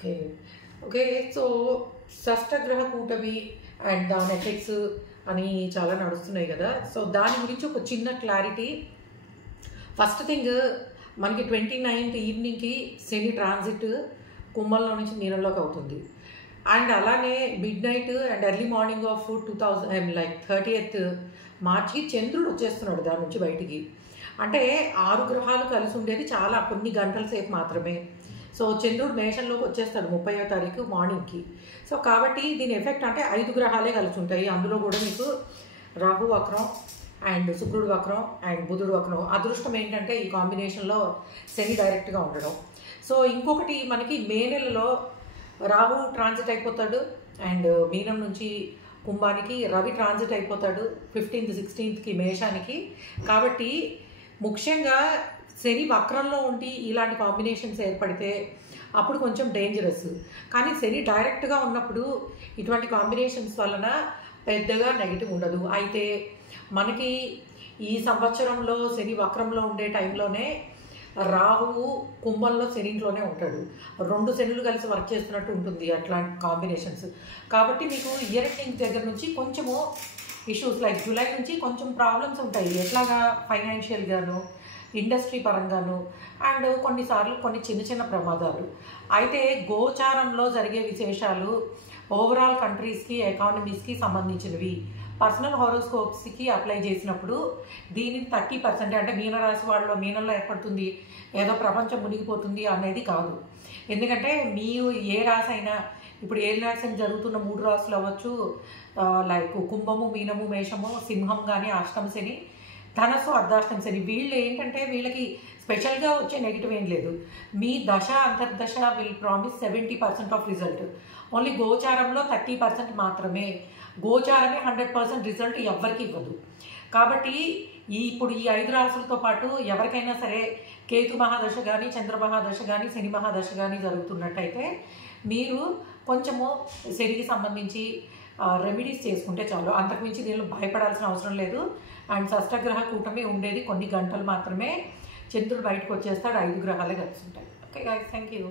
Okay. Okay. So, షష్టగ్రహ కూటమి and దాని ఎఫెక్ట్స్ అని చాలా నడుస్తున్నాయి గదా! సో, దాని గురించి ఒక చిన్న క్లారిటీ. ఫస్ట్ థింగ్ మనకి 29th ఈవినింగ్‌కి శని ట్రాన్సిట్ కుంభంలో నుంచి మీనంలోకి అవుతుంది. అండ్ అలానే midnight and early morning of 30th మార్చ్‌కి చంద్రుడు వచ్చేస్తున్నాడు దాని నుంచి బయటికి. అంటే 6 గ్రహాలు కలిసి ఉండేది చాలా కొన్ని గంటల సేపు మాత్రమే. సో, చంద్రుడు మేషంలోకి వచ్చేస్తాడు 30వ తారీఖు మార్నింగ్‌కి. సో, కాబట్టి దీని ఎఫెక్ట్ అంటే 5 గ్రహాలే కలిసి ఉంటాయి. అందులో కూడా మీకు రాహు వక్రం అండ్ శుక్రుడు వక్రం అండ్ బుధుడు వక్రం. అదృష్టం ఏంటంటే ఈ కాంబినేషన్‌లో శని డైరెక్ట్‌గా ఉండడం. సో, ఇంకొకటి మనకి మే నెలలో రాహు ట్రాన్సిట్ అయిపోతాడు అండ్ మీనం నుంచి కుంభానికి రవి ట్రాన్సిట్ అయిపోతాడు 15th 16th మేషానికి. కాబట్టి ముఖ్యంగా శని వక్రంలో ఉండి ఇలాంటి కాంబినేషన్స్ ఏర్పడితే అప్పుడు కొంచెం డేంజరస్. కానీ శని డైరెక్ట్గా ఉన్నప్పుడు ఇటువంటి కాంబినేషన్స్ వలన పెద్దగా నెగిటివ్ ఉండదు. అయితే మనకి ఈ సంవత్సరంలో శని వక్రంలో ఉండే టైంలోనే రాహువు కుంభంలో శనిలోనే ఉంటాడు. 2 శనులు కలిసి వర్క్ చేస్తున్నట్టు ఉంటుంది అట్లాంటి కాంబినేషన్స్. కాబట్టి మీకు ఇయర్ ఎండింగ్ దగ్గర నుంచి కొంచెము ఇష్యూస్ లైక్ జూలై నుంచి కొంచెం ప్రాబ్లమ్స్ ఉంటాయి. ఎట్లాగా ఫైనాన్షియల్గాను, ఇండస్ట్రీ పరంగాను అండ్ కొన్నిసార్లు కొన్ని చిన్న చిన్న ప్రమాదాలు. అయితే గోచారంలో జరిగే విశేషాలు ఓవరాల్ కంట్రీస్కి, ఎకానమీస్కి సంబంధించినవి. పర్సనల్ హారోస్కోప్స్కి అప్లై చేసినప్పుడు దీనిని 30% అంటే మీనరాశి వాళ్ళలో మీనంలో ఏర్పడుతుంది, ఏదో ప్రపంచం మునిగిపోతుంది అనేది కాదు. ఎందుకంటే మీరు ఏ రాశి అయినా ఇప్పుడు ఏలినాటి శని జరుగుతున్న 3 రాశులు అవ్వచ్చు, లైక్ కుంభము, మీనము, మేషము, సింహం కానీ అష్టమ శని, ధనస్సు, అర్ధాష్టమ శని. వీళ్ళు ఏంటంటే వీళ్ళకి స్పెషల్గా వచ్చే నెగిటివ్ ఏం లేదు. మీ దశ అంతర్దశ will promise 70% of result. Only గోచారంలో 30% మాత్రమే. గోచారమే 100% రిజల్ట్ ఎవ్వరికి ఇవ్వదు. కాబట్టి ఇప్పుడు ఈ 5 రాశులతో పాటు ఎవరికైనా సరే కేతు మహాదశ కానీ, చంద్ర మహాదశ కానీ, శని మహాదశ కానీ జరుగుతున్నట్టయితే మీరు కొంచెము శనికి సంబంధించి రెమెడీస్ చేసుకుంటే చాలు. అంతకుమించి దీనిలో భయపడాల్సిన అవసరం లేదు. అండ్ షష్టగ్రహ కూటమి ఉండేది కొన్ని గంటలు మాత్రమే. చంద్రుడు బయటకు వచ్చేస్తాడు, 5 గ్రహాలే కలిసి ఉంటాయి. Okay guys, thank you.